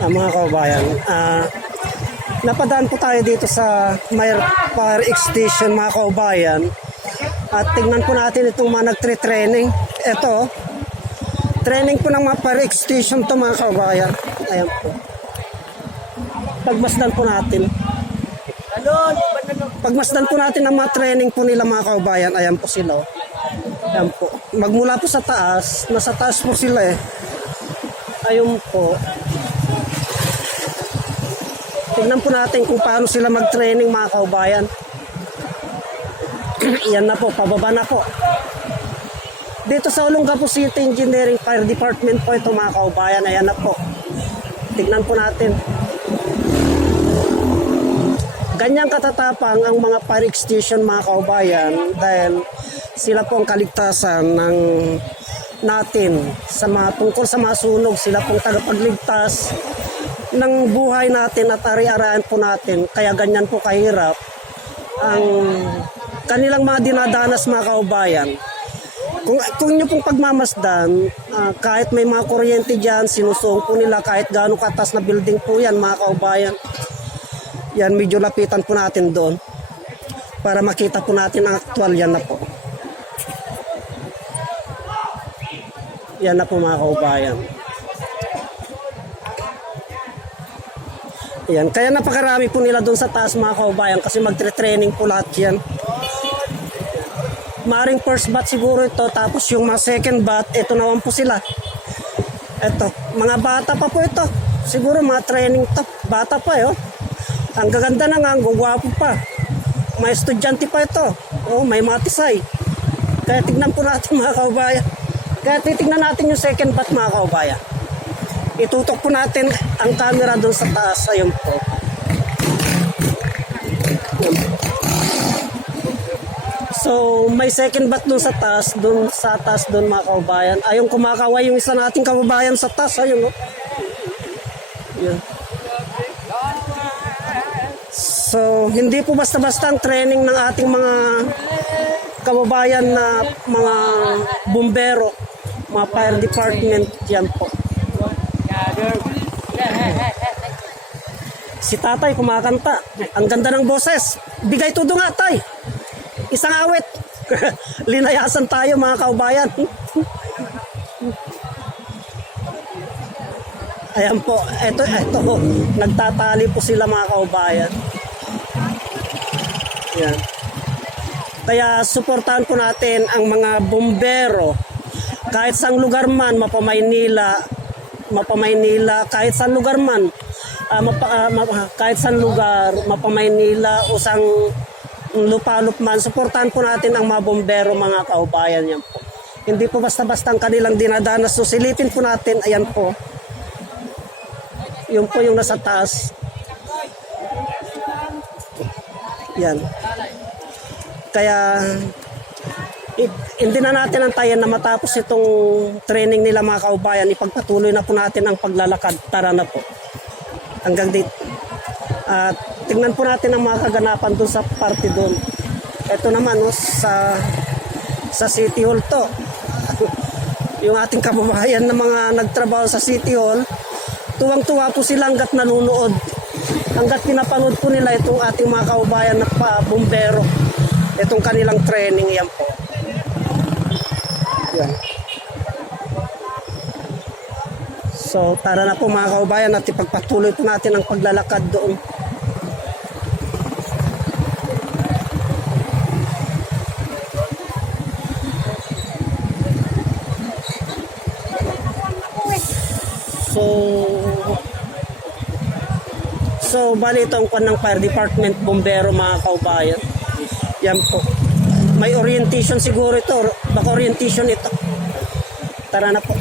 Ah, mga kababayan, ah, napadaan po tayo dito sa Mayor Fire Extension mga kababayan. At tingnan po natin itong mga nagtre-training. Ito, training po ng mga fire extension to mga kababayan. Ayan po. Pagmasdan po natin. Pagmasdan po natin ang mga training po nila mga kababayan. Ayan po sila. Ayan po. Magmula po sa taas, nasa taas po sila eh. Ayun po. Tingnan po natin kung paano sila mag-training mga kaubayan. Yan na po, pababa na po. Dito sa Olongapo City Engineering Fire Department po ito mga kaubayan. Ayan na po. Tignan po natin. Ganyang katatapang ang mga fire extinction mga kaubayan dahil sila po ang kaligtasan ng natin sa mga tungkol sa mga sunog. Sila pong tagapagligtas ng buhay natin at ari-araan po natin. Kaya ganyan po kahirap ang kanilang mga dinadanas mga kaubayan. Kung, kung nyo pong pagmamasdan, ah, kahit may mga kuryente dyan, sinusong po nila kahit gaano katas na building po yan mga kaubayan. Yan, medyo lapitan po natin doon para makita po natin ang aktual yan na po. Yan na po mga kaubayan. Yan. Kaya napakarami po nila doon sa taas mga kaubayan kasi magtre-training po lahat yan. Maring first bat siguro ito tapos yung mga second bat, ito naman po sila. Ito, mga bata pa po ito. Siguro mga training to. Bata pa eh. Oh. Ang gaganda na nga, ang gugwapo pa. May estudyante pa ito. Oh, may matisay. Kaya tignan po natin mga kaubayan. Kaya titignan natin yung second bat mga kaubayan itutok po natin ang camera doon sa taas. Ayun po. So, may second bat doon sa taas, doon sa taas doon mga kababayan. Ayun, kumakaway yung isa nating kababayan sa taas. Ayun, oh. Yun. So, hindi po basta-basta ang training ng ating mga kababayan na mga bumbero, mga fire department, yan po. Si tatay kumakanta. Ang ganda ng boses. Bigay tudo nga tay. Isang awit. Linayasan tayo mga kaubayan. Ayan po. Ito, ito. Nagtatali po sila mga kaubayan. Yan. Kaya suportahan po natin ang mga bombero kahit sa lugar man, mapamaynila, mapamaynila, kahit sa lugar man, ah, mapa, ah, mapa- kahit sa lugar, mapamaynila, usang lupalop man, suportahan po natin ang mga bombero, mga kaubayan yan po. Hindi po basta-basta ang kanilang dinadanas. So silipin po natin, ayan po. Yung po yung nasa taas. Yan. Kaya hindi na natin antayin na matapos itong training nila mga kaubayan, ipagpatuloy na po natin ang paglalakad. Tara na po. Hanggang dito. At tingnan po natin ang mga kaganapan doon sa party doon. Ito naman no, sa sa City Hall to. Yung ating kababayan na mga nagtrabaho sa City Hall, tuwang-tuwa po sila hanggat nanonood. Hanggat pinapanood po nila itong ating mga kaubayan na pa, bumbero. Itong kanilang training yan po. Yan. So, tara na po mga kaubayan at ipagpatuloy po natin ang paglalakad doon. So, so bali ito ang kwan ng fire department, bombero mga kaubayan. Yan po. May orientation siguro ito. Baka orientation ito. Tara na po.